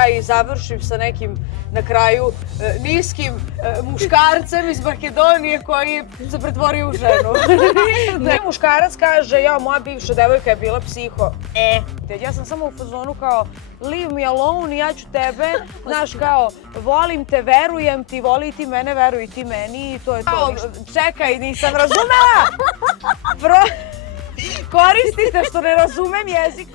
ja i završim sa nekim na kraju niskim muškarcem iz Makedonije koji se pretvorio u ženu. Muškarac kaže, ja, moja bivša devojka je bila psiho. Ja sam samo u fazonu kao, leave me alone, ja ću tebe, znaš kao, volim te, verujem ti, voli ti mene, veruj ti meni i to je to. Čekaj, nisam razumela! Koristite što ne razumem jezik.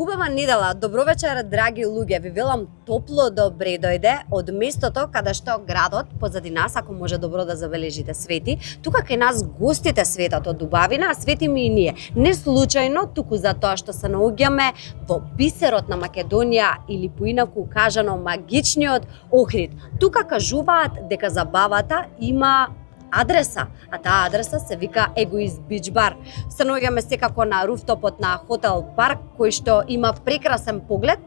Убава недела, добро вечер, драги луѓе. Ви велам топло добре дојде од местото каде што градот позади нас, ако може добро да забележите, свети. Тука кај нас гостите светат од убавина, а светиме и ние. Не случајно, туку затоа што се наоѓаме во бисерот на Македонија или поинаку кажано магичниот Охрид. Тука кажуваат дека забавата има адреса, а таа адреса се вика Egoist Beach Bar. Се наоѓаме секако на руфтопот на Хотел Парк, кој што има прекрасен поглед.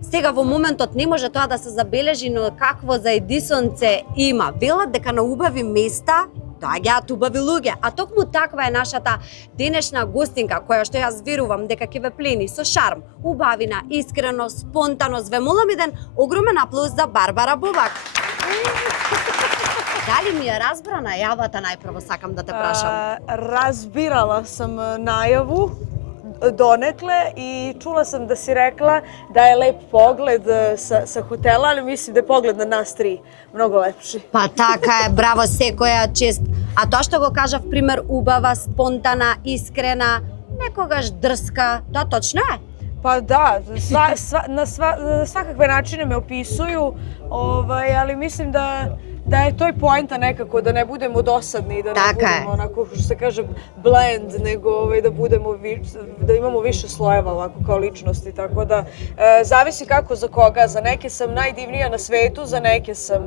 Сега во моментот не може тоа да се забележи, но какво заедисонце има. Велат дека на убави места доаѓаат убави луѓе, а токму таква е нашата денешна гостинка, која што јас верувам дека ќе ве плени со шарм, убавина, искрено, спонтано. Ве молам еден огромен аплауз за Барбара Бобак. Дали ми е разбрана јавата, најпрво сакам да те прашам? Разбирала sam najavu donekle i čula sam da si rekla da je lep pogled sa hotela, ali mislim da je pogled na nas tri mnogo lepši. Па така е, браво, секоја чест. А тоа што го кажав, пример, убава, спонтана, искрена, некогаш дрска, тоа точно е? Pa da, na svakakve načine me opisuju, ali mislim da je to i poenta nekako, da ne budemo dosadni, da ne budemo onako, što se kaže, blend, nego da imamo više slojeva ovako kao ličnosti, tako da zavisi kako za koga. Za neke sam najdivnija na svetu, za neke sam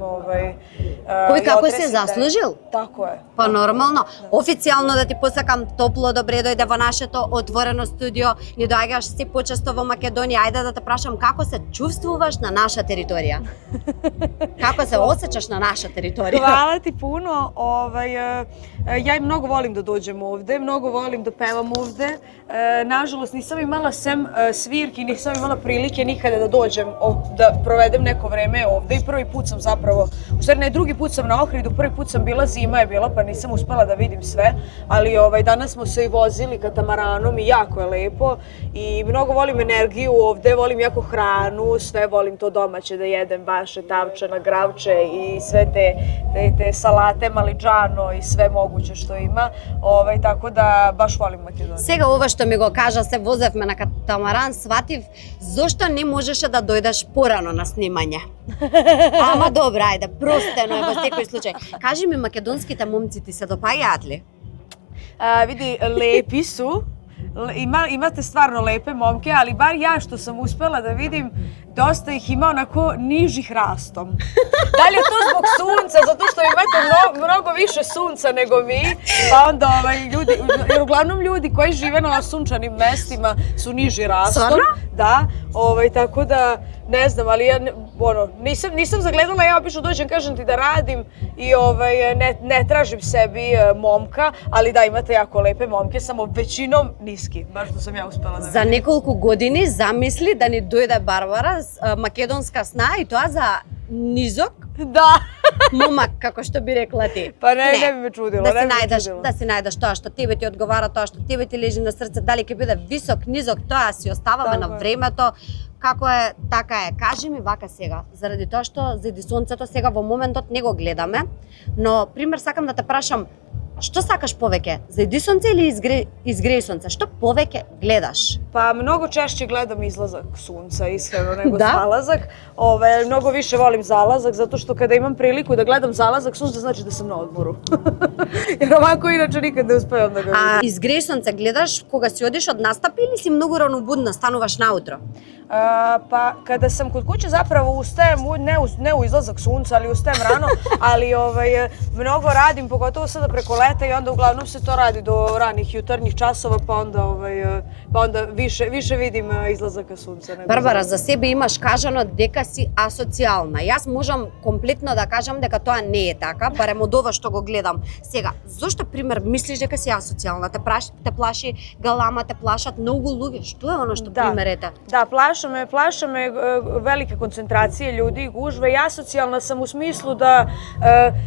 Кој како се заслужил? Tako je. Па нормално. Официјално да ти посакам топло добре дојде во нашето отворено студио. Ни доаѓаш се почесто во Македонија. Ајде да те прашам како се чувствуваш на наша територија? Како се осеќаш на наша територија? Hvala ti puno. Ja mnogo volim da dođem ovde, mnogo volim da pevam ovde. Nažalost, nisam imala sem svirki, nisam imala prilike nikada da dođem, da provedem neko vreme ovde i prvi put sam zapravo, u stvari ne, drugi put sam na Ohridu, prvi put sam bila, zima je bila pa nisam uspela da vidim sve, ali danas smo se i vozili katamaranom i jako je lepo i mnogo volim energiju ovde, volim jako hranu, sve volim to domaće da jedem, baše, tavčana, gravče i sve te salate, maligđano i sve moguće što ima, tako da baš volim Makedoniju. Сега ова што ми го кажа, се возевме на катамаран, сватив зошто не можеше да дојдеш порано на снимање. Ама добро, ајде, простено е во секој случај. Кажи ми, македонските момци ти се допаѓаат ли? Vidi, lepi su. Imate stvarno lepe momke, ali bar ja što sam uspela da vidim, dosta ih ima onako nižih rastom. Da li je to zbog sunca, zato što imate mnogo više sunca nego mi, pa onda ljudi, jer uglavnom ljudi koji žive na sunčanim mestima su niži rastom. Stvarno? Da, tako da ne znam, ali ja nisam zagledala, ja obično dođem, kažem ti da radim i ne tražim sebi momka, ali da, imate jako lepe momke, samo većinom niski, baš što sam ja uspela da vidim. За неколку години замисли да ни дојде Барбара, македонска сна, и тоа за низок момак, како што би рекла ти. Па не би ме чудило, Да си најдеш тоа што тебе ти одговара, тоа што тебе ти лежи на срце, дали ќе биде висок, низок, тоа си оставаме на времето. Како е, така е. Кажи ми вака сега, заради тоа што заради сонцето сега во моментот не го гледаме, но пример сакам да те прашам, што сакаш повеќе? Зајди сонце или изгреј сонце? Што повеќе гледаш? Pa mnogo češće gledam izlazak sunca, iskreno, nego zalazak. Mnogo više volim zalazak, zato što kada imam priliku da gledam zalazak sunca, znači da sam na odmoru. Jer ovako inače nikad ne uspevam da ga vidim. А изгреј сонце гледаш кога си одиш од настап или си многу ранобудна, стануваш наутро? Pa kada sam kod kuće zapravo ustajem, ne u izlazak sunca, ali ustajem rano, ali mnogo radim, pogotovo sada preko leta i onda uglavnom se to radi do ranih jutarnjih časova, pa onda više vidim izlazaka sunca. Барбара, за себе имаш кажано дека си асоцијална. Јас можам комплетно да кажам дека тоа не е така, барем од ова што го гледам. Сега, зошто пример мислиш дека си асоцијална? Те плаши галама, те плашат многу луѓе. Што е оно што примерете? Da, plaša me velike koncentracije ljudi i gužve. Ja asocijalna sam u smislu da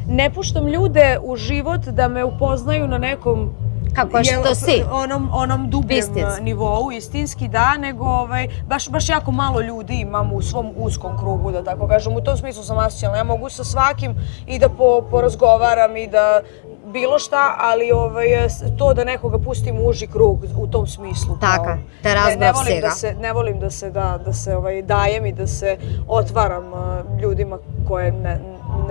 ne puštam ljude u život da me upoznaju na nekom Како што си? Onom dubljem nivou, istinski da, nego baš jako malo ljudi imam u svom uskom krugu, da tako kažem. U tom smislu sam asocijalna. Ja mogu sa svakim i da porazgovaram i da bilo šta, ali to da nekoga pustim u uži krug u tom smislu. Така, те разбрав сега. Ne volim da se dajem i da se otvaram ljudima koje ne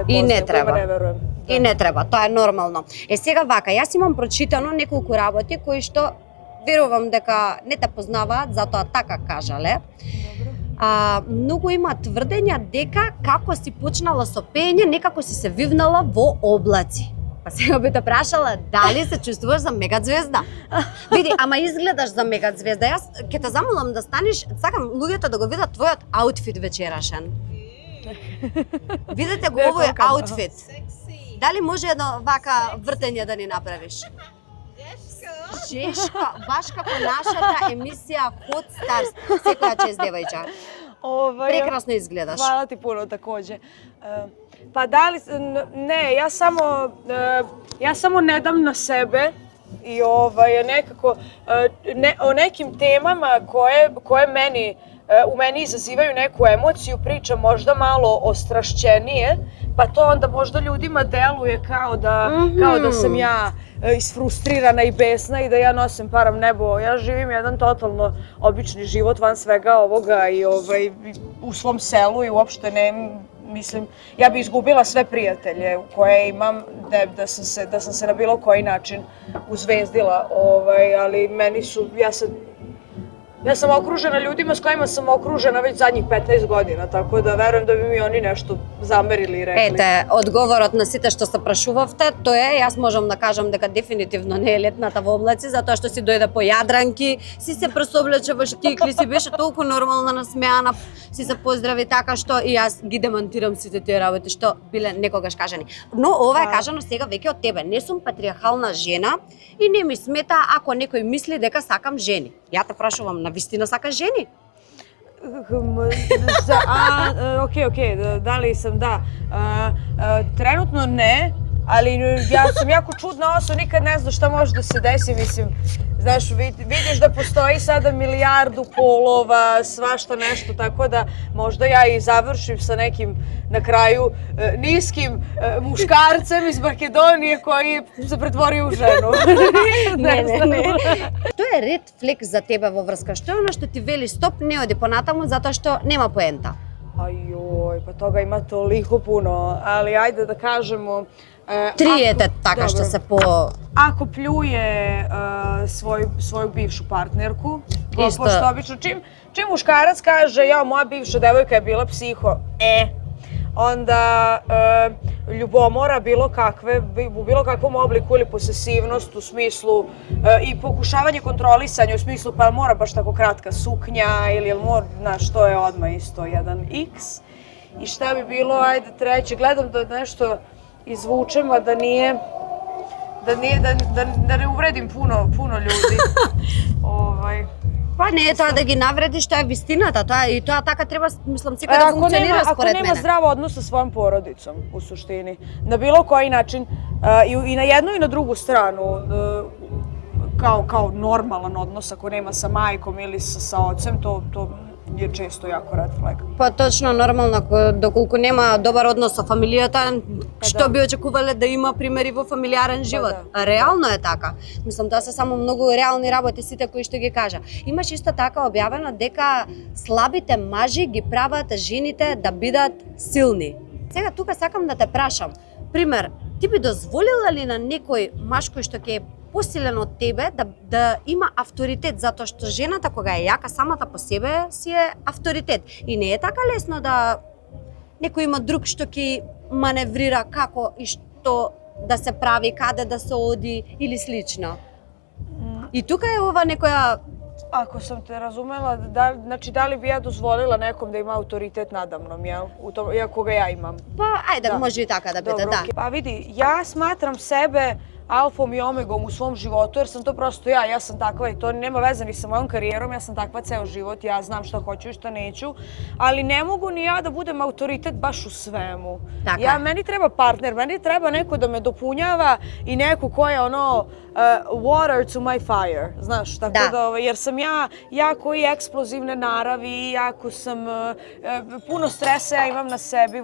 poznajem, kojima ne verujem. И не треба, тоа е нормално. Сега вака, јас имам прочитано неколку работи кои што верувам дека не те познаваат, затоа така кажале. Многу има тврдења дека како си почнала со пеење, некако си се вивнала во облаци. Па сега би те прашала дали се чувствуваш за мегазвезда. Види, ама изгледаш за мегазвезда. Јас ќе те замолам да станеш, сакам луѓето да го видат твојот аутфит вечерашен. Видете го овој аутфит. Дали може едно вака вртење да ни направиш? Жешка, баш како нашата емисија Hot Stars, секоја чест девојче. Прекрасно изгледаш. Hvala ti puno takođe. Pa da li, ne, ja samo ne dam na sebe i nekako o nekim temama koje u meni izazivaju neku emociju, pričam možda malo ostrašćenije, pa to onda možda ljudima deluje kao da sam ja isfrustrirana i besna i da ja nosim param nebo. Ja živim jedan totalno obični život van svega ovoga i u svom selu i uopšte ne, mislim, ja bi izgubila sve prijatelje koje imam da sam se na bilo koji način uzvezdila, ali meni su, ja sam okružena ljudima s kojima sam okružena već zadnjih 15 godina, tako da verujem da bi mi oni nešto zamerili i rekli. Ете, одговорот на сите што се прашувавте, тоа е, јас можам да кажам дека дефинитивно не е летната во облаци, затоа што си дојде по јадранки, си се пресоблече во штикли, си беше толку нормална насмеана, си се поздрави така што и јас ги демантирам сите тие работи што биле некогаш кажани. Но ова е кажано сега веќе од тебе. Не сум патриархална жена и не ми смета ако некој мисли дека сакам жени. Ја те прашувам, на вистина сакаш жени? Okej, da li sam, da. Trenutno ne, ali ja sam jako čudna osoba, nikad ne znam šta može da se desi, mislim, znaš, vidiš da postoji sada milijardu polova, svašta nešto, tako da možda ja i završim sa nekim na kraju niskim muškarcem iz Makedonije koji se pretvorio u ženu. Не. Тоа е ред флек за тебе во врска. Што е оно што ти вели стоп, не оди понатаму затоа што нема поента? Ajoj, pa toga ima toliko puno, ali ajde da kažemo... Триете така што се по... Ako pljuje svoju bivšu partnerku, pošto obično čim muškarac kaže ja, moja bivša devojka je bila psiho, onda ljubomora u bilo kakvom obliku ili posesivnost u smislu i pokušavanje kontrolisanja u smislu pa mora baš tako kratka suknja ili mora, znaš, to je odmah isto jedan X. I šta bi bilo, ajde treće, gledam da nešto izvučem, a da ne uvredim puno ljudi. Па не е тоа да ги навредиш, тоа е вистината, и тоа така треба, мислам, секој да функционира според мене. Ako nema zdrav odnos sa svojom porodicom, u suštini, na bilo koji način, i na jednu i na drugu stranu, kao normalan odnos, ako nema sa majkom ili sa ocem, to je često jako red flag. Па точно, нормално, доколку нема добар однос со фамилијата, што би очекувале да има примери во фамилиарен живот? Реално е така. Мислам, тоа се само многу реални работи сите кои што ги кажа. Имаш исто така објавено дека слабите мажи ги прават жените да бидат силни. Сега тука сакам да те прашам, пример, ти би дозволила ли на некој маж кој што ќе посилен од тебе, да има авторитет, затоа што жената кога е јака самата по себе си е авторитет. И не е така лесно да некој има друг што ќе маневрира како и што да се прави, каде да се оди или слично. И тука е ова некоја... Ako sam te razumela, znači da li bi ja dozvolila nekom da ima autoritet nadamnom, jel? Iako ga ja imam. Па, ајде, може и така да биде, Dobro, да. okej. Pa vidi, ja smatram sebe alfom i omegom u svom životu jer sam to prosto ja. Ja sam takva i to nema veze ni sa mojom karijerom. Ja sam takva ceo život. Ja znam šta hoću i šta neću. Ali ne mogu ni ja da budem autoritet baš u svemu. Meni treba partner, meni treba neko da me dopunjava i neko ko je ono water to my fire. Znaš, tako da jer sam ja jako i eksplozivne naravi, jako sam puno stresa ja imam na sebi,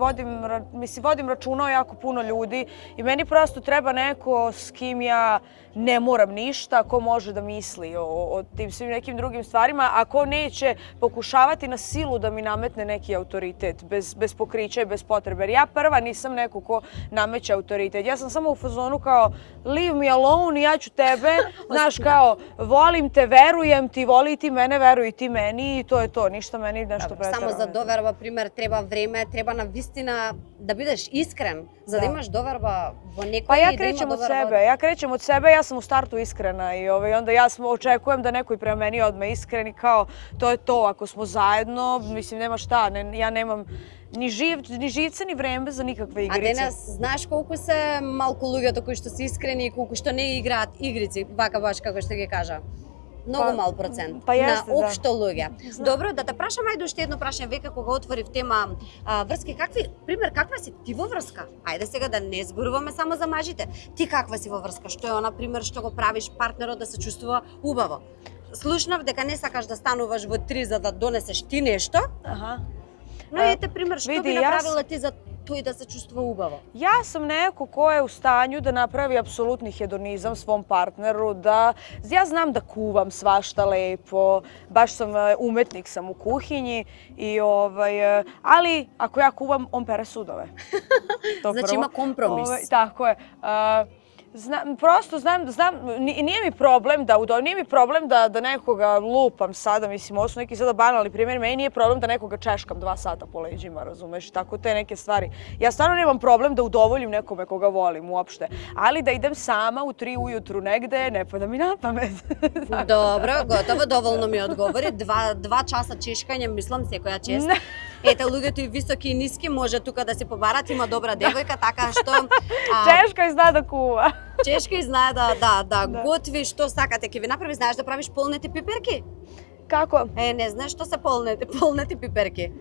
vodim računa o jako puno ljudi i meni prosto treba neko s kim ja ne moram ništa, ko može da misli o tim svim nekim drugim stvarima, a ko neće pokušavati na silu da mi nametne neki autoritet, bez pokrića i bez potrebe. Jer ja prva nisam neko ko nameće autoritet. Ja sam samo u fazonu kao leave me alone, ja ću tebe, znaš kao volim te, verujem ti, voli ti mene, veruj ti meni i to je to, ništa meni nešto preterano. Само за доверба, пример, треба време, треба на вистина да бидеш искрен, за да имаш доверба во некој. Pa ja krećem od sebe, ja sam u startu iskrena i onda ja očekujem da neko i prema meni odmah iskren i kao to je to, ako smo zajedno, mislim nema šta, ja nemam ni živce, ni vreme za nikakve igrice. А денес знаеш колку се малку луѓето кои што се искрени и колку што не играат игрици, вака баш како што ги кажа. Многу мал процент на општо луѓе. Добро, да те прашам ајде уште едно прашање века кога отворив тема врски, каква си ти во врска? Ајде сега да не зборуваме само за мажите. Ти каква си во врска? Што е она пример што го правиш партнерот да се чувствува убаво? Слушнав дека не сакаш да стануваш во 3 за да донесеш ти нешто. Но ете пример, што би направила ти за тој да се чувствува убаво? Ja sam neko ko je u stanju da napravi apsolutni hedonizam svom partneru, ja znam da kuvam svašta lepo, baš sam umetnik sam u kuhinji, ali ako ja kuvam, on pere sudove. Znači ima kompromis. Tako je. Prosto znam, nije mi problem da nekoga lupam sada, mislim, ovo su neki sada banalni primjeri, meni nije problem da nekoga češkam 2 sata po leđima, razumeš, tako te neke stvari. Ja stvarno nemam problem da udovoljim nekome koga volim uopšte, ali da idem sama u 3 ujutru negde, ne pada mi na pamet. Dobro, gotovo, dovoljno mi odgovori. 2 časa češkanje, mislim, секоја чест. Ете, луѓето и високи и ниски може тука да се побарат, има добра девојка, така што... Чешка и знае да кува. Чешка и знае да готви што сакате. Ке ви направи, знаеш да правиш полнети пиперки? Како? Не знаеш што се полнети пиперки.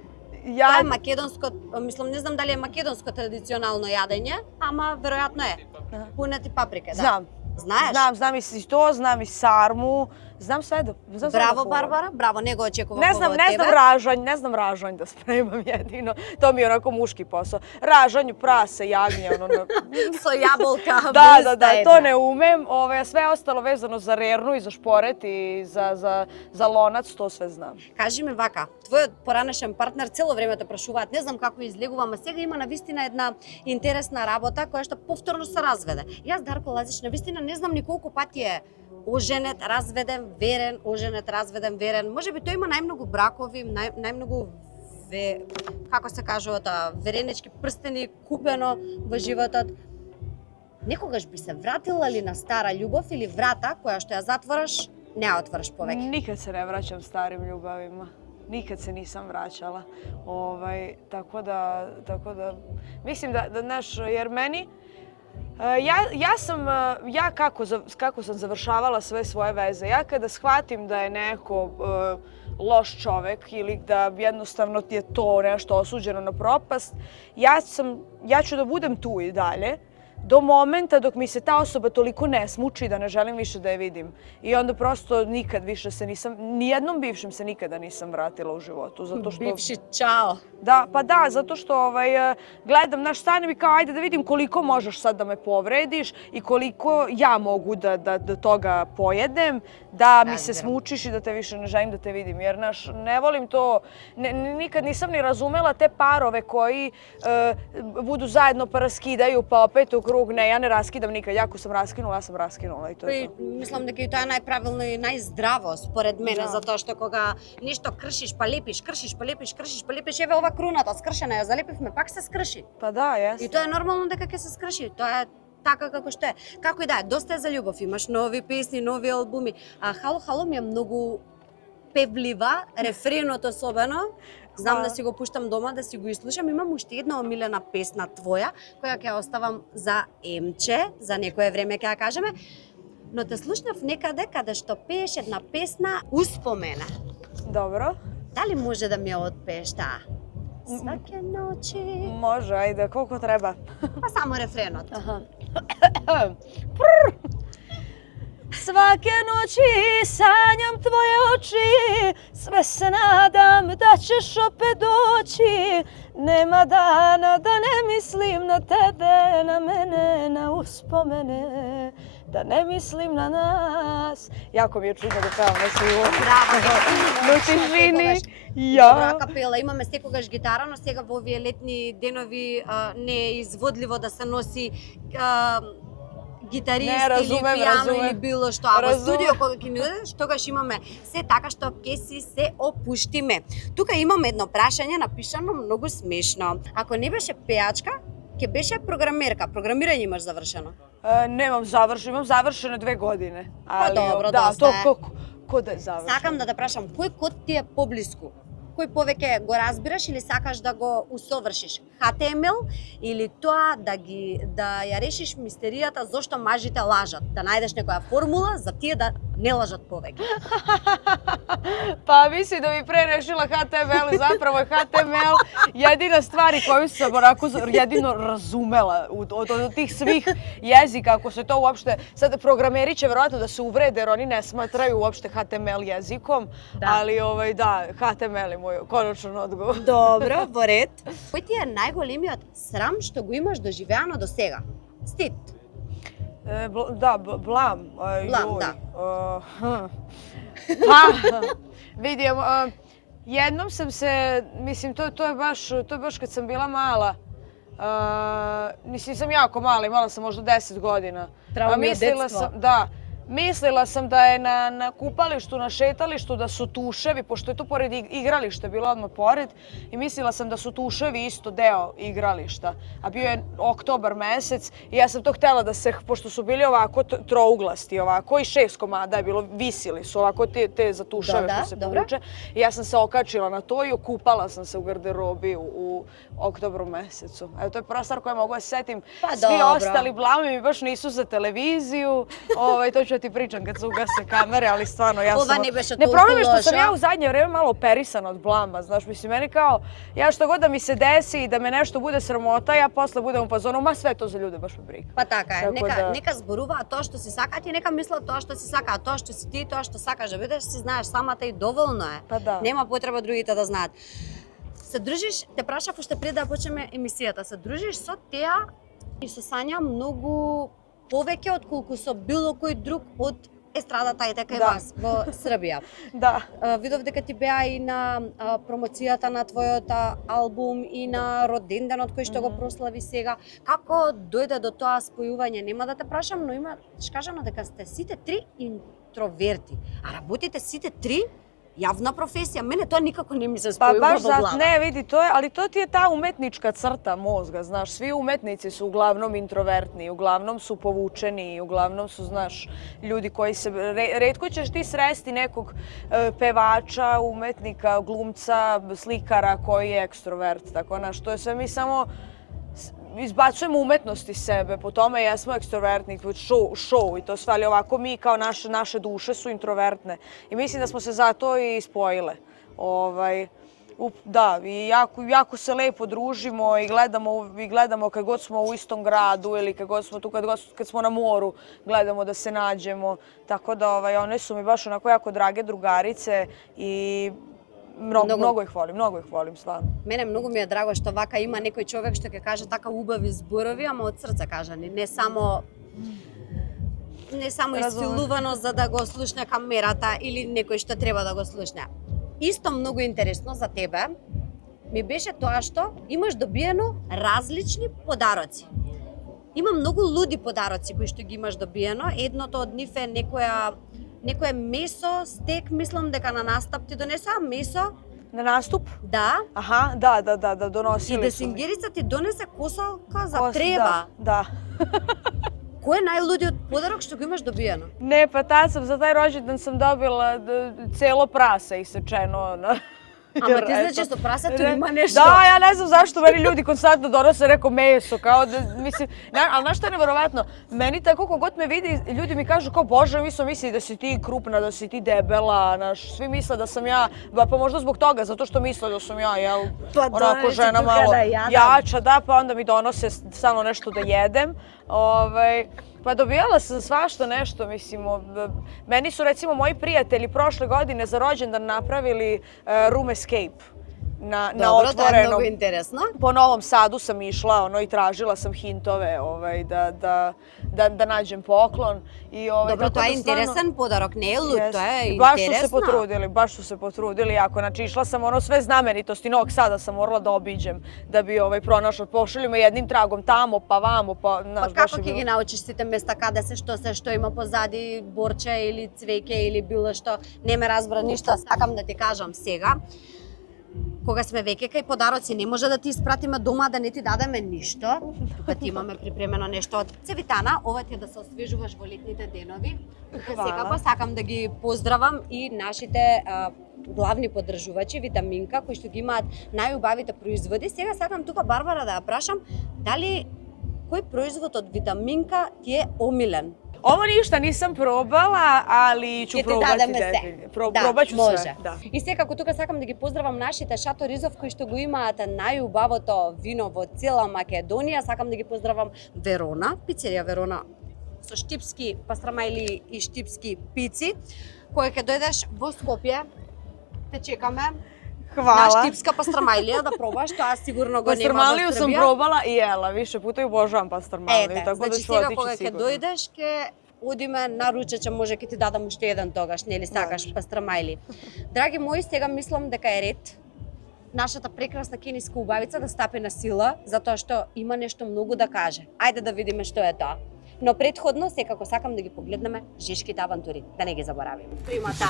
Тоа е македонско, мислам, не знам дали е македонско традиционално јадење, ама веројатно е. Пунети паприка, да. Знам. Знаеш? Znam i to, znam i sarmu, znam sve da kuvam. Браво, Барбара, браво, не го очекував Ne znam ražanj da spremam jedino. To mi je onako muški posao. Ražanj, prase, jagnje, Со јаболка, Da, to ne umem. Sve ostalo vezano za rernu i za šporet i za lonac, to sve znam. Кажи ми вака, твојот поранешен партнер цело време те прашуваат, не знам како излегува, ама сега има навистина една интересна работа која што повторно се разведе. Јас, Дарко Лазич, навистина не знам ни колку пати е оженет, разведен, верен, оженет, разведен, верен. Може би тој има најмногу бракови, најмногу како се кажува тоа, веренички прстени купено во животот. Некогаш би се вратила ли на стара љубов или врата која што ја затвораш, не ја отвораш повеќе? Nikad se ne vraćam starim ljubavima. Nikad se nisam vraćala. Tako da, mislim da, znaš, jer meni, kako sam završavala sve svoje veze, ja kada shvatim da je neko loš čovek ili da jednostavno je to nešto osuđeno na propast, ja ću da budem tu i dalje do momenta dok mi se ta osoba toliko ne smuči da ne želim više da je vidim. I onda prosto nikad više se nisam, nijednom bivšem se nikada nisam vratila u životu. Bivši čao. Da, pa da, zato što gledam naš stan i kao ajde da vidim koliko možeš sad da me povrediš i koliko ja mogu da toga pojedem, da mi se smučiš i da te više ne želim da te vidim. Jer ne volim to, nikad nisam ni razumela te parove koji budu zajedno pa raskidaju pa opet u krug. Ne, ja ne raskidam nikad. Ja ako sam raskinula, ja sam raskinula i to je to. Мислам дека и тоа е најправилно и најздраво според мене, затоа што кога нешто кршиш па лепиш, кршиш па лепиш, кршиш па лепиш, еве ова круната скршена ја залепивме, пак се скрши. Па да, јас. И тоа е нормално дека ќе се скрши. Тоа е така како што е. Како и да е, доста е за љубов, имаш нови песни, нови албуми. А Хало Хало ми е многу певлива, рефренот особено. Знам да си го пуштам дома, да си го изслушам. Имам уште една омилена песна твоја, која ќе оставам за Емче, за некое време ќе ја кажеме. Но те слушнав некаде каде што пееш една песна Успомена. Добро. Дали може да ми ја отпееш таа? Сваке ночи. Може, ајде, колко треба. Па само рефренот. Svake noći sanjam tvoje oči, sve se nadam da ćeš opet doći. Nema dana da ne mislim na tebe, na mene, na uspomene, da ne mislim na nas. Jako mi je čudno da pevam na svilu. Браво! Но тишини. Добра капела. Имаме секогаш гитара, но сега во овие летни денови не е изводливо да се носи гитарист или пијано или било што. А во студио кога ќе ни дојдеш, тогаш имаме се така што ќе си се опуштиме. Тука имаме едно прашање напишано многу смешно. Ако не беше пеачка, ќе беше програмерка. Програмирање имаш завршено? Немам завршено, имам завршено 2 години. Па добро, да, доста е. Ко да е завршено? Сакам да те прашам, кој код ти е поблиску? Кој повеќе го разбираш или сакаш да го усовршиш? HTML или тоа да ја решиш мистеријата зошто мажите лажат? Да најдеш некоја формула за тие да не лажат повеќе? Pa mislim da bi pre rešila HTML i zapravo je HTML jedina stvari koju sam onako jedino razumela od tih svih jezika, ako se to uopšte, sad programeri će verovatno da se uvrede jer oni ne smatraju uopšte HTML jezikom, ali da, HTML je moj konačan odgovor. Dobro, во ред. Кој ти е најголемиот срам што го имаш доживеано до сега? Стид. Da, blam. Blam, da. Pa, vidim, jednom sam se, mislim, to je baš kad sam bila mala. Mislim, sam jako mala, imala sam možda 10 godina. Traumi od detstva. Da. Mislila sam da je na kupalištu, na šetalištu da su tuševi, pošto je tu pored igrališta, bilo odmah pored, i mislila sam da su tuševi isto deo igrališta. A bio je oktobar mesec i ja sam to htjela da se, pošto su bili ovako trouglasti, ovako i 6 komada je bilo, visili su ovako te za tuševe što se povuče. I ja sam se okačila na to i okupala sam se u garderobi u oktobru mesecu. Evo, to je prva stvar koju mogu da se setim. Svi ostali blami mi baš nisu za televiziju, to ću ti pričam kad se ugase kamere, ali stvarno ja sam... Ova ne beše toliko problem je što loša. sam ja u zadnje vreme malo operisana od blama, znaš, mislim, meni kao, ja što god da mi se desi i da me nešto bude sramota, ja posle budem u fazonu, ma sve to za ljude, baš me briga. Pa така е, нека зборуваат тоа што си сакаат и нека мислат тоа што си сакаат, тоа што си ти, тоа што сакаш да бидеш, си знаеш самата и доволно е. Па да. Нема потреба другите да знаат. Се дружиш, те прашав уште пред да почнеме емисијата, се дружиш со Теа и со Сања многу повеќе отколку со било кој друг од естрадата и така и вас во Србија. Да. Видов дека ти беа и на промоцијата на твојот албум и на роденденот кој што го прослави сега. Како дојде до тоа спојување? Нема да те прашам, но имаш кажано дека сте сите три интроверти. А работите сите три јавна професија. Мене тоа никако не ми се спојува во глава. Ne, vidi, ali to ti je ta umetnička crta mozga, znaš, svi umetnici su uglavnom introvertni, uglavnom su povučeni, uglavnom su, znaš, ljudi koji se, retko ćeš ti sresti nekog pevača, umetnika, glumca, slikara koji je ekstrovert, tako, znaš, to je sve mi samo izbacujemo umetnost iz sebe, po tome jesmo ekstrovertni, show i to sve, ali ovako mi kao naše duše su introvertne i mislim da smo se zato i spojile. Da, i jako se lepo družimo i gledamo kad god smo u istom gradu ili kad god smo tu, kad smo na moru, gledamo da se nađemo. Tako da one su mi baš onako jako drage drugarice i Mnogo ih volim, stvarno. Мене многу ми е драго што вака има некој човек што ќе каже така убави зборови, ама од срце кажани, не само исфилувано за да го слушне камерата или некој што треба да го слушне. Исто многу интересно за тебе ми беше тоа што имаш добиено различни подароци. Има многу луди подароци кои што ги имаш добиено. Едното од нив е некое месо, стек, мислам дека на настап ти донесоа месо. Na nastup? Да. Aha, da, И donosili su mi. десингерица ти донесе косалка за трева. Da. Кој е најлудиот подарок што го имаш добиено? Ne, pa tad sam za taj rođendan sam dobila celo prase isečeno. Ама ти значи со прасето има нешто. Da, ja ne znam zašto meni ljudi konstantno donose neko meso, kao da, mislim, ali znaš što je neverovatno? Meni tako kogod me vidi, ljudi mi kažu kao, Bože, mi smo mislili da si ti krupna, da si ti debela, znaš, svi misle da sam ja, pa možda zbog toga, zato što misle da sam ja, jel, onako žena malo jača, da, pa onda mi donose stalno nešto da jedem. Pa dobijala sam svašta nešto, mislim, meni su recimo moji prijatelji prošle godine za rođendan napravili room escape na Dobro, otvorenom. тоа е многу интересно. Po Novom Sadu sam išla i tražila sam hintove da nađem poklon. Dobro, тоа е интересен подарок, не е луд, тоа е Baš интересно. baš su se potrudili jako. Znači išla sam sve znamenitosti Novog Sada sam morala da obiđem da bi pronašla. Pošalju me jednim tragom tamo, pa vamo, pa Па како ќе ги научиш сите места каде се, што има позади, борче или цвеќе или било што, не ме разбра ништо, сакам да ти кажам сега. Кога сме веќе кај подароци, не може да ти испратиме дома да не ти дадеме ништо. Тука ти имаме припремено нешто од Цевитана, ова ти е да се освежуваш во летните денови. Тука секако сакам да ги поздравам и нашите главни поддржувачи Витаминка, кои што ги имаат најубавите производи. Сега сакам тука Барбара да ја прашам, дали кој производ од Витаминка ти е омилен? Ovo ništa nisam probala, ali ću probati. Probat ću sve. И секако тука сакам да ги поздравам нашите Шато Ризов кои што го имаат најубавото вино во цела Македонија. Сакам да ги поздравам Верона, пицерија Верона со штипски пастрамајли и штипски пици. Кој ќе дојдеш во Скопје, те чекаме. Hvala. На штипска пастрамајлија да пробаш, тоа сигурно го нема во Србија. Pastormaliju sam probala i jela, više puta i obožavam pastormaliju, tako da значи ću сега otići кога ќе sigurno. дојдеш, ќе одиме на ручече, може ќе ти дадам уште еден тогаш, нели сакаш пастрамајли. Драги мои, сега мислам дека е ред нашата прекрасна кениска убавица да стапи на сила, затоа што има нешто многу да каже. Ајде да видиме што е тоа. Но претходно, секако сакам да ги погледнеме жешките авантури, да не ги заборавиме. Примата!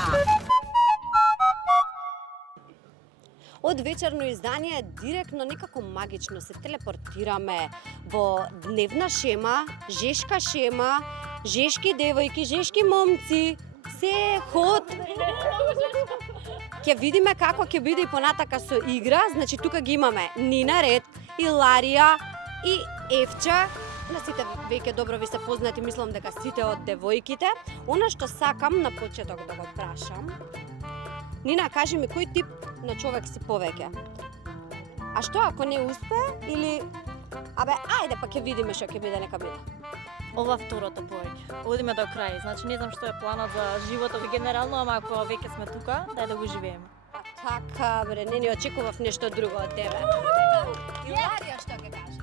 Од вечерно издание директно некако магично се телепортираме во дневна шема, жешка шема, жешки девојки, жешки момци, се ход. Ќе видиме како ќе биде и понатака со игра, значи тука ги имаме Нина Ред, Иларија и Евча. На сите веќе добро ви се познати, мислам дека сите од девојките. Она што сакам на почеток да го прашам, Нина, кажи ми кој тип на човек си повеќе? А што ако не успе или ајде па ќе видиме што ќе биде, нека биде. Ова второто повеќе. Одиме до крај. Значи не знам што е планот за животот генерално, ама ако веќе сме тука, дај да го живееме. Така бре, не очекував нешто друго од тебе. Иларија што ќе каже?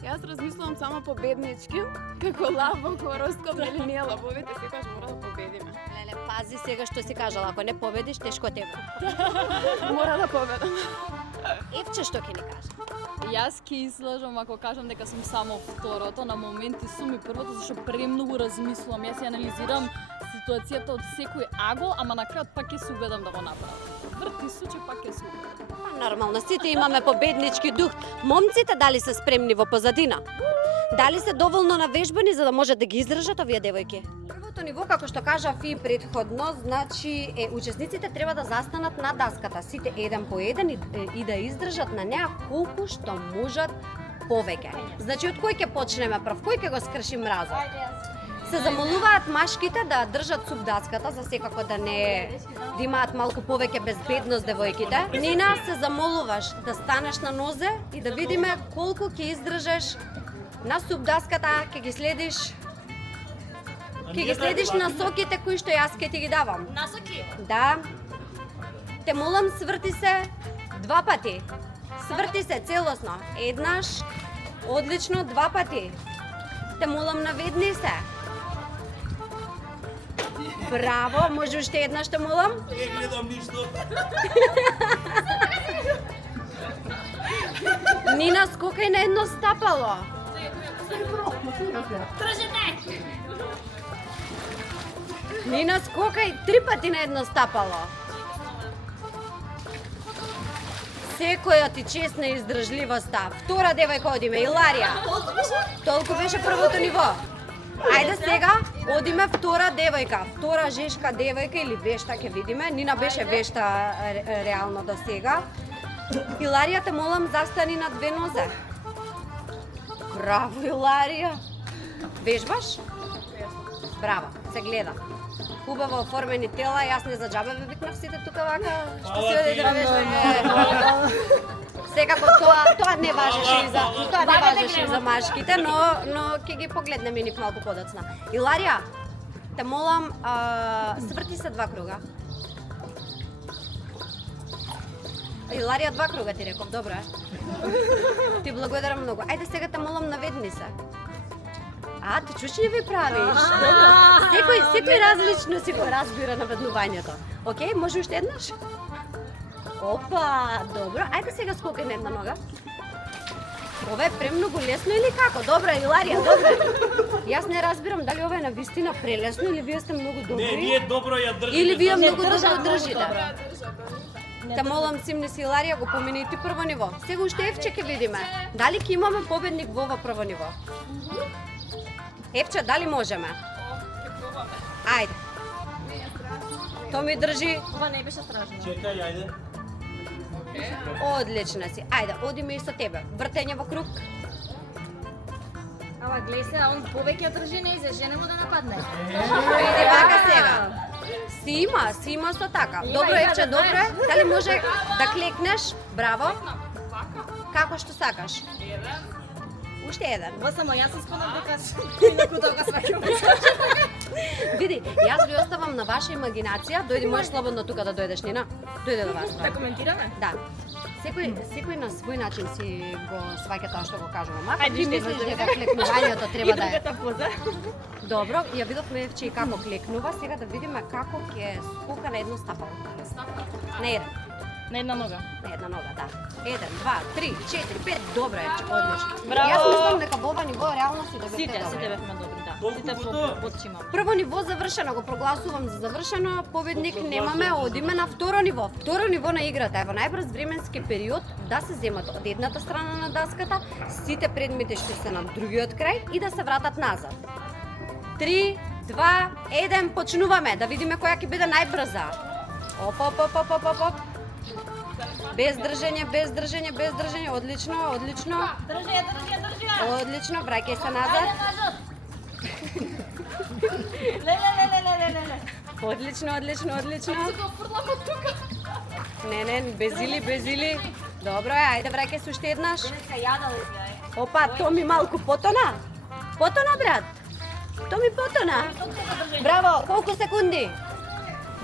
Јас размислувам само победнички, како лав во хороскоп, нели ние лавовите секогаш мора да победиме. Леле, пази сега што си кажала, ако не победиш, тешко тебе. Мора да победам. Евче што ќе ни каже? Јас ќе излажам ако кажам дека сум само второто, на моменти сум и првото, зашто премногу размислувам. Јас ја анализирам ситуацијата од секој агол, ама на крајот пак ќе се убедам да го направам. Врти случај пак ќе се убедам. Нормално, сите имаме победнички дух. Момците дали се спремни во позадина? Дали се доволно навежбани за да може да ги издржат овие девојки? Првото ниво, како што кажав и претходно, значи учесниците треба да застанат на даската, сите еден по еден и да издржат на неа колку што можат повеќе. Значи од кој ќе почнеме прв? Кој ќе го скрши мразот? Се замолуваат машките да држат субдаската за секако да имаат малку повеќе безбедност девојките. Нина, се замолуваш да станеш на нозе и да видиме колку ќе издржеш на субдаската, ќе ги следиш насоките кои што јас ќе ти ги давам. Насоки? Да. Те молам, сврти се 2 пати. Сврти се целосно. Еднаш. Одлично, 2 пати. Те молам, наведни се. Браво, може уште еднаш те молам? Не гледам ништо. Нина, скокај на едно стапало. Нина, скокај 3 пати на едно стапало. Секоја ти честна и издржливоста. Втора девојка одиме, Иларија. Толку беше првото ниво. Ајде сега, одиме втора девојка. Втора жешка девојка или вешта ќе видиме. Нина беше вешта реално до сега. Иларија, те молам, застани на 2 нозе. Браво, Иларија. Вежбаш? Браво, се гледа. Хубаво оформени тела, јас не за џабе ве викнав сите тука вака, што си оди да вежбаме. Секако тоа не важеше и за машките, но ќе ги погледнеме нив малку подоцна. Иларија, те молам, сврти се 2 круга. Иларија, 2 круга ти реков, добро е. Ти благодарам многу. Ајде сега те молам, наведни се. Ти чуш ли ви правиш? Секој различно си го разбира наведнувањето. Океј, може уште еднаш? Опа, добро. Ајде сега скокај на една нога. Ова е премногу лесно или како? Добро, Иларија, добро. Јас не разбирам дали ова е навистина прелесно или вие сте многу добри. Не, ние добро ја држиме. Или вие многу држам добро многу држите. добро. Те молам, симни си, Иларија, го помини ти прво ниво. Сега уште Евче ќе видиме. Дали ќе имаме победник во ова прво ниво? Евче, дали можеме? Ајде. То ми држи. Ова не беше страшно. Чекај, ајде. Одлична си. Ајде, одиме и со тебе. Вртење во круг. Ама глеј се, он повеќе држи не изе, жене му да нападне. Види вака сега. Си има со така. Добро, Евче, добро е. Дали може да клекнеш? Браво. Како што сакаш? Уште еден. Ова само јас испадам дека инаку тога сваќам. Види, јас ви оставам на ваша имагинација. Дојди, можеш слободно тука да дојдеш, Нина. Дојде до вас. Да коментираме? Да. Секој на свој начин си го сваќа тоа што го кажувам. Ако Ајде, ти ще мислиш излезе. дека клекнувањето треба да е другата поза. добро, ја видовме Евче и како клекнува, сега да видиме како ќе скока на едно стапало. На еден. На една нога. На една нога, да. 1, 2, 3, 4, 5, добро е, одлично. Браво! Јас мислам дека во ова ниво реално си добре. Сите бевме добри, да. Толку Сите готово? почима. Прво ниво завршено, го прогласувам за завршено, победник немаме, одиме на второ ниво. Второ ниво на играта е во најбрз временски период да се земат од едната страна на даската сите предмети што се на другиот крај и да се вратат назад. 3, 2, 1, почнуваме, да видиме која ќе биде најбрза. Оп. Без држење, одлично. Држи. Одлично, враќај се назад. Ле. Одлично. Не, без или. Добро е, ајде враќај се уште еднаш. Опа, то ми малку потона. Потона, брат. То ми потона. Браво, колку секунди?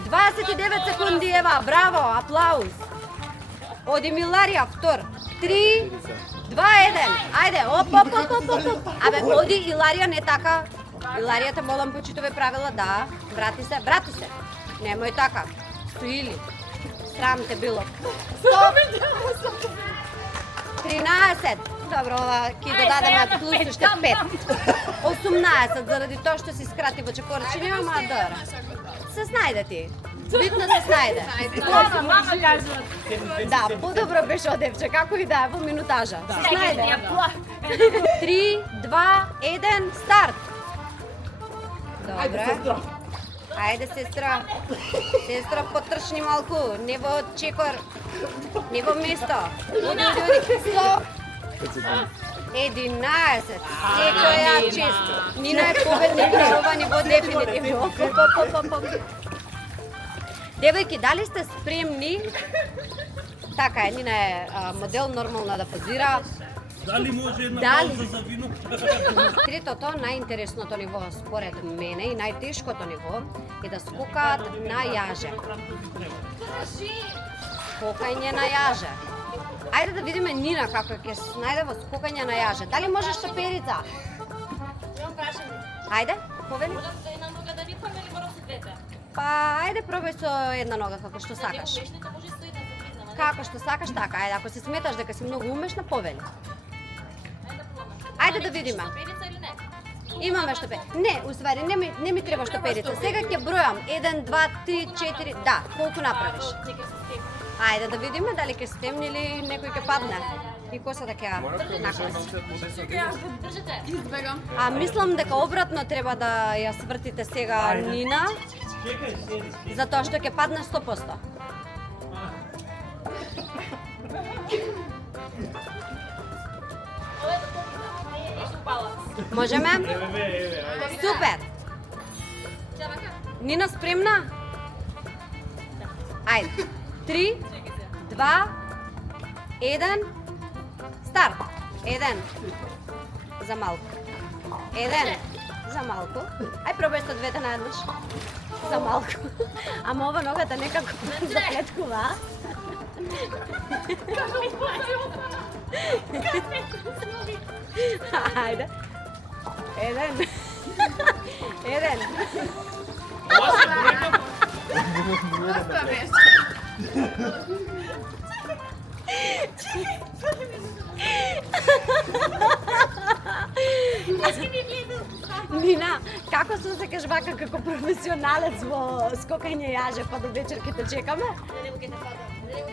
29 секунди, ева, браво, аплауз. Оди Иларија, втор. 3, 2, 1. Ајде, оп. Абе, оди Иларија, не така. Иларија, те молам, почитуве правила, да. Врати се. Немој така. Стоили. Срам те било. Стоп. 13. Добро, ова ќе додадеме плюс уште 5. 18 заради тоа што си скрати во чекорчиња, ама добро. Се снајде ти. Битно се снајде. Мама кажува. Да, подобро беше од Евче, како и да е во минутажа. Се снајде. 3, 2, 1, старт. Добро. Ајде, сестра. Сестра, потрчни малку. Не во чекор. Не во место. Оди. Стоп. 11. Секоја чест. Нина е победник на ова ниво дефинитивно. Девојки, дали сте спремни? Така е, Нина е модел, нормално да позира. Дали може една Дали? пауза за вино? Третото, најинтересното ниво според мене и најтешкото ниво е да скокаат на јаже. Скокање на јаже. Ајде да видиме Нина како ќе се најде во скокање на јаже. Дали можеш топерица? Ајде, повели. Можам со една нога да рипам или морам со двете? Па, ајде пробај со една нога како што сакаш. Умешните може со една да признам, а Како што сакаш така. Ајде, ако се сметаш дека си многу умешна, повели. ајде да пробам. Ајде да видиме. Топерица или не? Имаме штопе. Не, уствари, не ми треба штоперица. Сега ќе бројам 1, 2, 3, 4. Да, колку направиш? Чекай со степ. Ајде да видиме дали ќе стемни или некој ќе падне. И косата ќе накоси. Држите. Избегам. А мислам дека обратно треба да ја свртите сега Нина, Чекај, седи. затоа што ќе падне 100%. Ова е да победам. Не е нешто баланс. Можеме? Еве, ајде. Супер! Ќе вака? Нина спремна? Ајде. 3, 2, 1, старт. 1 за малку. 1 за малку. Ај пробај со двете наеднаш. За малку. Ама ова ногата некако заплеткува. Ајде. 1. 1. Ова се брека. Доста беше. Нина, како се осеќаш вака како професионалец во скокање јаже, па до вечер ќе те чекаме?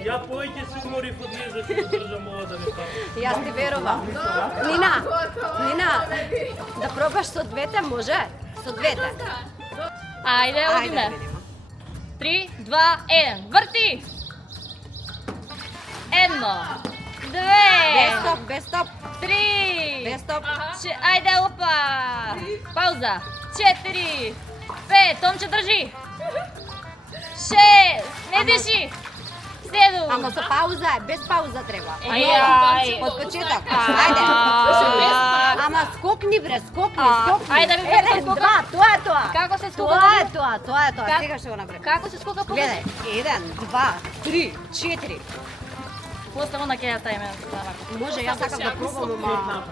Ја повеќе се уморив од неја за што држам ова да не падне. Јас ти верувам. Нина, да пробаш со двете, може? Со двете. Ајде, Ајде одиме. да видиме. 3, 2, 1. Врти! Едно. Без Две. стоп, без стоп, Три. без стоп. Ајде, опа! Пауза. 4, 5, Томче држи. 6, не диши. 7. Ама со пауза, без пауза треба. Ај. Од почеток. Ајде. Ама скокни бре, скокни. Ајде да ви кажам Еден, скока. два, тоа е тоа. Како се скока? Тоа е тоа. Как- Сега ќе го направим. Како се скока по Гледај, 1, 2, 3, 4. После она ќе ја тајме. Може, јас сакам да пробам, ама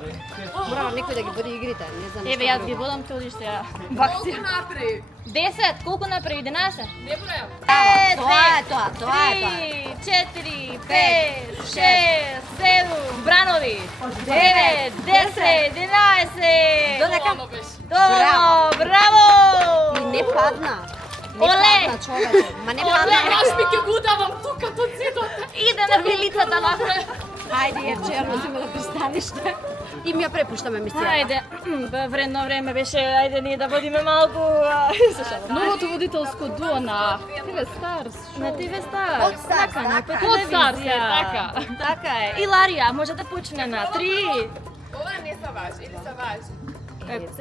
мора некој да ги води игрите, не знам Еве, јас ги водам, ти одиш сега. Бакси. Колку направи? 10, колку направи? 11? Не бројам. Тоа е тоа. 3, 4, 5, 6, 7, бранови. 9, 10, 11. Додека Ова беше. Добро, браво! и не падна. Не Оле! падна човече, ма не Оле, падна. баш ми ќе го давам тука до цидот. Иде на вилицата вака. Ајде, Ерче, сме да пристаниште. И ми ја препуштаме мисијата. Ајде, вредно време беше, ајде ние да водиме малку. Новото водителско дуо на ТВ Старс. На ТВ Стар. Од Старс, Така, така. по Од Старс е, телевизија. така. Така е. Иларија, може да почне на 3. Ова не се важи, или се важи?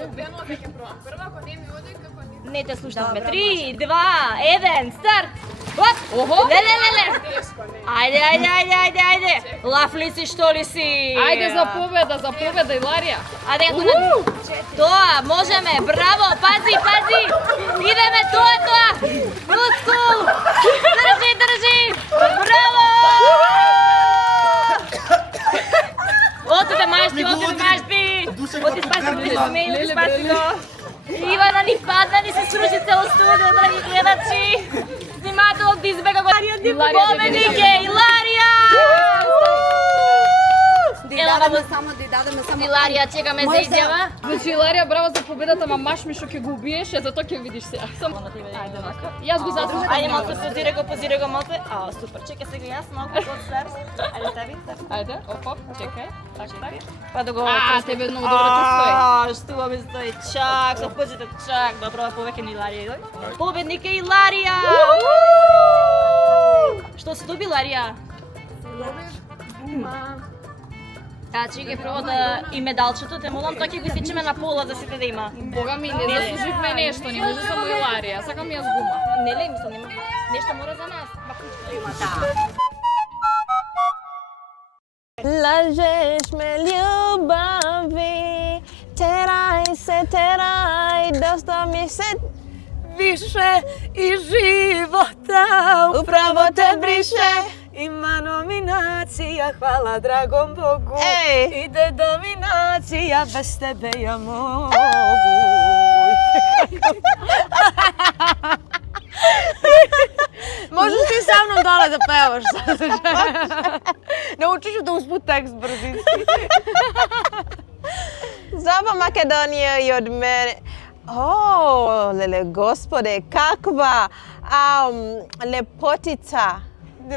Две ноги ќе пробам. Прво, ако не ми оди, како не... Не те слушнавме. Добро, 3, 2, 1, старт! Оп! Охо! Леле! Тешко, не. Ајде! Лав ли си, што ли си? Ајде за победа, Иларија. Ајде како на... Тоа, можеме, браво, пази! Идеме, тоа! Мускул! Држи! Браво! Отиде мајсти! Оти спаси го! Ивана ни падна, ни се сруши цело студио, драги гледачи! Снимателот избега го... Победник е Иларија! Да дадеме само. Иларија, чекаме за изјава. Значи Иларија, браво за победата, ма маш ми што ќе го убиеше, затоа ќе видиш сега. Само на тебе. Ајде вака. Јас го задржам. Ајде малку позирай го малку. А, супер. Чекай сега јас малку под старс. Ајде таби. Ајде, оп, чекај. Така. Па да го... Тебе многу добро ти стои. Што ми стои? Чак, со почете чак. Добро, повеќе на Иларија. Победник е Иларија! Што се доби Иларија? Значи ќе пробам да и медалчето, те молам, тоа ќе го исечеме на пола за сите да има. Бога ми, не заслуживме нешто, не може само Иларија. Сакам јас гума. Нели, мислам, нема нешто мора за нас. Да. Лажеш ме, ostao mi se Više i života upravo te briše. Ima nominacija, hvala dragom Bogu. Ej. Ide dominacija, bez tebe ja mogu. Možeš ti sa mnom dole da pevaš sad. Naučit ću da usput tekst brzinski. Zava Makedonija i od mene. O, lele gospode, kakva lepotica.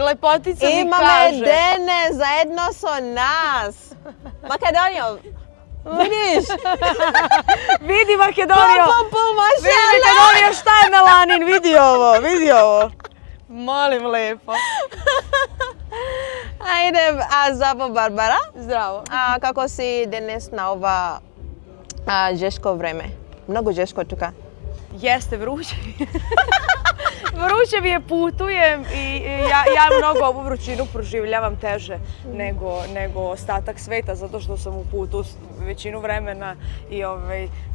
Lepotica mi Ima kaže. medene zajedno so nas. Makedonijo, vidiš? Vidi Makedonijo. Mašala. Vidi Makedonijo šta je melanin, vidi ovo. Molim lepo. Ajde, zdravo Barbara. Zdravo. Kako si danas na ova žeško vreme? Mnogo žeško tuka. Jeste vruće. Vruće mi je, putujem i ja mnogo ovu vrućinu proživljavam teže nego ostatak sveta zato što sam u putu većinu vremena i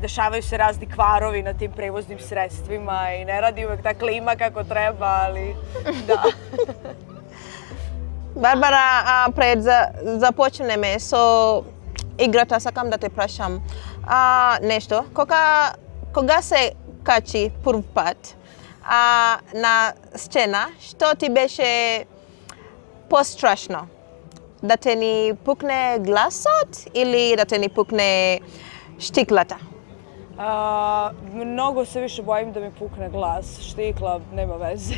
dešavaju se razni kvarovi na tim prevoznim sredstvima i ne radi uvek ta klima kako treba, ali da. Barbara, pred započneme so играта, сакам да те прашам нешто. Кога се качи прв пат на сцена, што ти беше пострашно? Да те ни пукне гласот или да те ни пукне штиклата? Mnogo se više bojim da mi pukne glas, štikla, nema veze.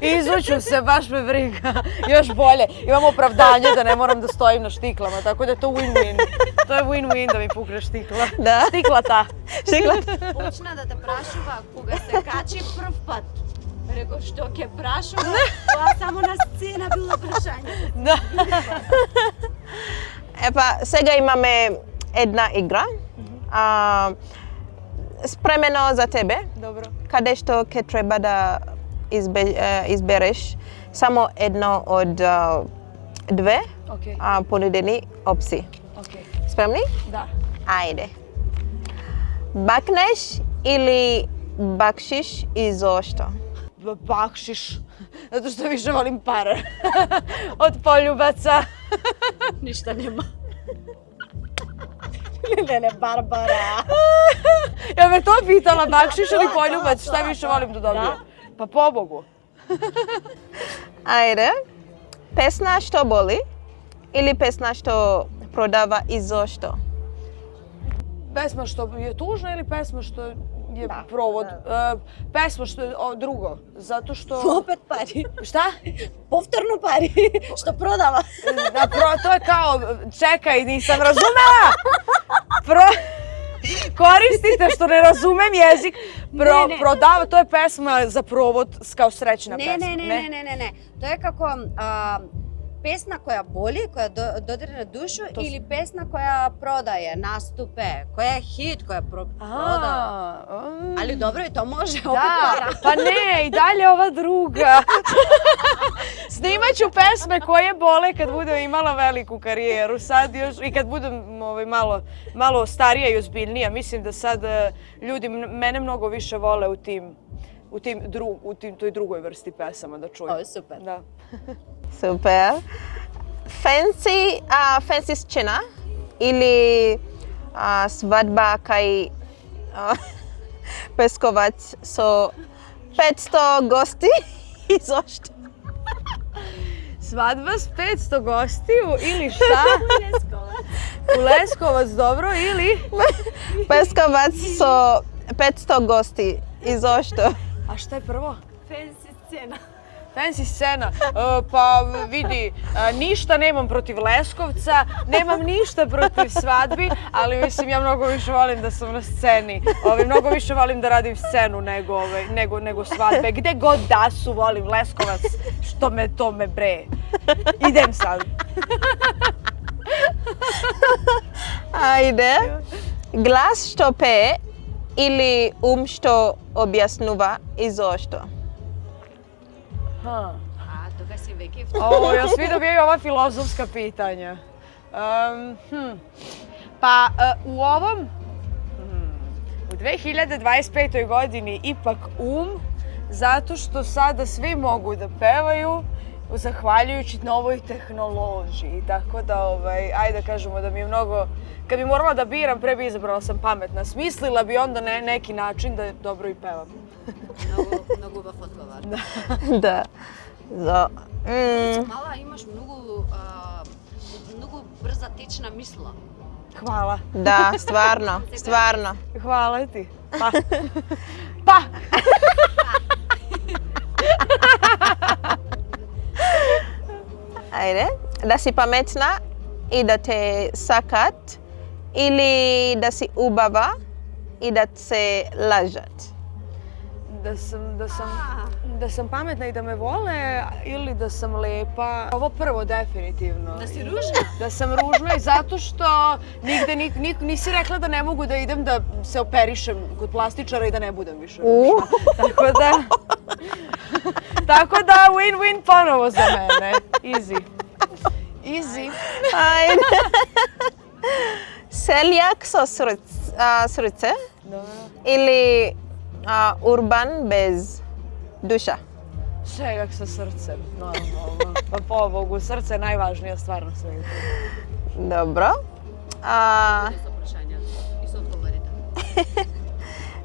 Izvuću se, baš me briga. Još bolje, imam opravdanje da ne moram da stojim na štiklama, tako da je to win-win. To je win-win da mi pukne štikla. Da. Štiklata. Почна да те прашува кога се качи прв пат. Реко што ќе прашува, тоа само на сцена било прашање. Da. Епа, сега имаме една игра. Спремено за тебе. Dobro. Каде што ќе треба да избереш само едно од две Окей, понудени опции. окей. Спремни? Da. Ајде. Бакнеш или бакшиш и зошто? Bakšiš. Zato što više volim pare. Od poljubaca. Ништа нема. Ne, Barbara. Ja me to pitala, bakšiš ili poljubac, šta više volim da dobijem? Pa pobogu. Ајде. Песна што боли или песна што продава и зошто? Pesma što je tužna ili pesma što je provod? Pesma što je drugo, zato što... Опет пари. Šta? Повторно пари. Што продава. To je kao, čekaj, nisam razumela! Koristite što ne razumem jezik. Prodava, to je pesma za provod kao srećna pesma. Не. Тоа е како песна која боли, која додире на душу или песна која продае, наступе, која е хит, која продава. Али добро и то може, опет пара. Pa ne, i dalje ova druga. Snimaću pesme koje bole kad budem imala veliku karijeru. Sad još, i kad budem malo starija i ozbiljnija. Mislim da sad ljudi mene mnogo više vole u toj drugoj vrsti pesama da čuju. Ovo je super. Da. Супер. Фенси сцена или свадба кај Песковаc со 500 гости и зошто? Svadba s 500 gostiju ili šta? U Leskovac, dobro, ili? Песковаc со 500 гости и зошто? A šta je prvo? Фенси сцена. Fancy scena. Pa vidi, ništa nemam protiv Leskovca, nemam ništa protiv svadbi, ali mislim ja mnogo više volim da sam na sceni. Mnogo više volim da radim scenu nego svadbe. Gde god da su volim Leskovac, što me to me bre. Idem sad. Ајде. Глас што пее или што објаснува и зошто? Тука си веќе Jel svi dobijaju ova filozofska pitanja? Pa u ovom, u 2025. godini ipak zato što sada svi mogu da pevaju zahvaljujući novoj tehnologiji. Tako da, ajde da kažemo da mi je mnogo... Kad bi morala da biram, pre bi izabrala sam pametna. Smislila bi onda neki način da dobro i pevam. Mnogo убав одговор. Да. Мала, имаш многу брза течна мисла. Hvala. Да, стварно. Hvala ti. Pa. Pa! Ajde, da si pametna i da te sakat ili da si ubava i da se lažat. Da sam pametna i da me vole ili da sam lepa. Ovo prvo definitivno. Da si ružna? Da sam ružna i zato što nigde nisi rekla da ne mogu da idem da se operišem kod plastičara i da ne budem više ružna. Tako da win-win ponovo za mene. Easy. Ajde. Seljak sa srce ili urban bez duša? Seljak sa srcem, normalno. Pa po Bogu, srce je najvažnija stvar na svijetu. Dobro. Sa прашања и со одговорите.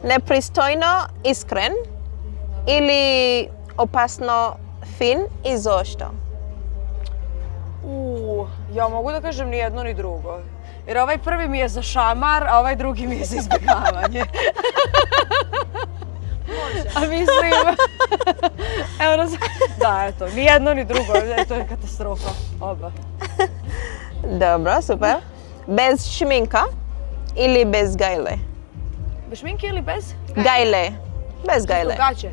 Непристойно искрен или опасно fin i zašto? Ja mogu da kažem ni jedno ni drugo. Jer ovaj prvi mi je za šamar, a ovaj drugi mi je za izbjegavanje. A mislim... Evo, da, eto, ni jedno ni drugo, to je katastrofa, oba. Dobro, super. Bez šminka ili bez gajle? Bez šminke ili bez? Gajle. Bez gajle. Gaće.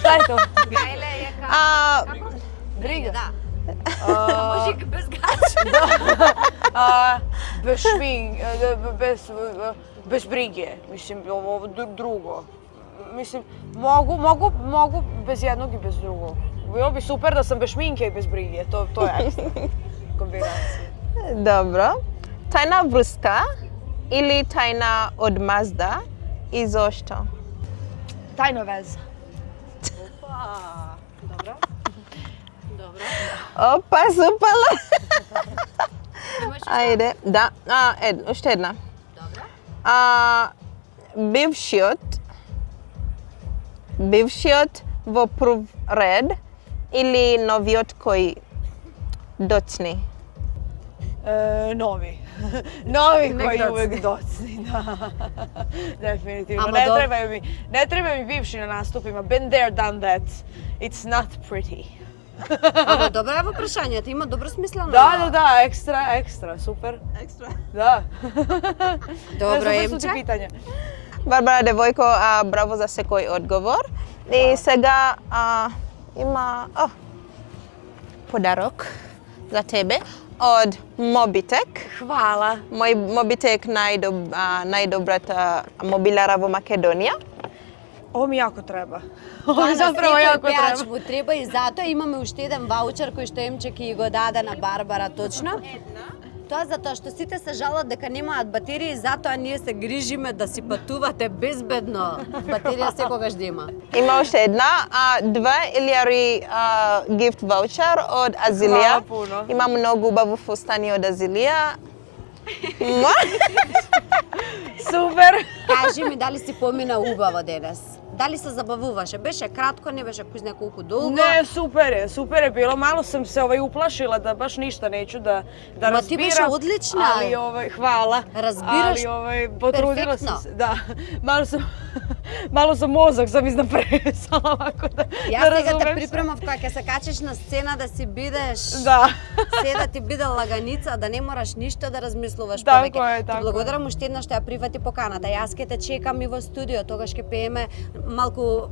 Šta je to? Gajle je kao... Briga. Da. Može i bez gaća. Bez šminke, bez brige. Mislim, ovo drugo. Mislim, mogu bez jednog i bez drugog. Bilo bi super da sam bez šminke i bez brige. To je ekstra kombinacija. Dobro. Tajna vrska ili tajna odmazda i zašto? Tajna veza. Dobro. Opa, super! Ajde, da. Още една. Dobro. Бившиот во прв ред или новиот кој доцни? Novi. Novi koji uvek docni, da. Definitivno. Ne treba mi bivši na nastupima. Been there, done that. It's not pretty. Ама добро е во прашањето, има добро смислено. Da, ekstra, super. Екстра. Da. Добро, Super su ti Емче. pitanja. Барбара Девојко, браво за секој одговор. И сега има подарок за тебе од Mobitech. Hvala. Мој Mobitech најдобрата мобилара во Македонија. Ovo mi jako treba. Тоа Ovo mi zapravo на jako секој пеач treba. му треба и затоа имаме уште еден ваучер кој што Емче ќе го даде на Барбара точно. Тоа затоа што сите се жалат дека немаат батерии, затоа ние се грижиме да си патувате безбедно. Батерија секогаш да има. Има уште една, 2,000 gift voucher од Азилија. Hvala puno. Има многу убаво фустани од Азилија. Super. Кажи ми дали си помина убаво денес? Дали се забавуваше? Беше кратко, не беше кој знае колку долго? Ne, super je bilo. Malo sam se uplašila da baš ništa neću da razbiram. Ma ti беше odlična. Ali, hvala. Razbiraš Ali, potrudila perfektno. sam se. Da, malo sam mozak sam iznapresala ovako da Јас da сега те razumem se. припремав кога ќе се качиш на сцена да си бидеш Da. се да ти биде лаганица, да не мораш ништо да размислуваш Тако повеќе. е, Ти тако е. благодарам уште еднаш што ја прифати поканата. Јас ќе те чекам и во студио, тогаш ќе пееме малку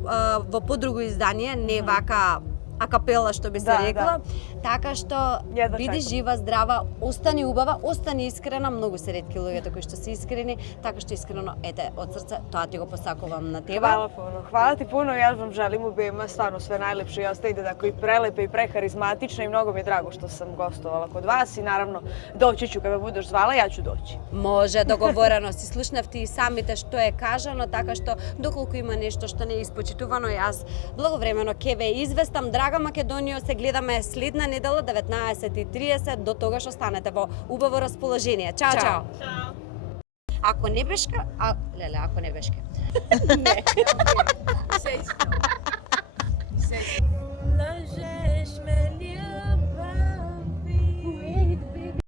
во подруго издание, не вака акапела што би се Да, рекла. Така што Едва биди чекам. жива, здрава, остани убава, остани искрена, многу се ретки луѓето кои што се искрени, така што искрено ете од срце тоа ти го посакувам на тебе. Hvala puno. Hvala ti puno, ja vam želim obema stvarno sve najlepše i ostavite tako i prelepe i prekarizmatične i mnogo mi je drago što sam gostovala kod vas i naravno doći ću kada me budeš zvala, ja ću doći. Може, договорено си слушнавте и самите што е кажано, така што доколку има нешто што не е испочитувано, јас благовремено ќе ве известам. Драга Македонијо, се гледаме следна недела 19:30, до тогаш останете во убаво расположение. Чао, чао. Ако не бешка, ако не бешке. Не.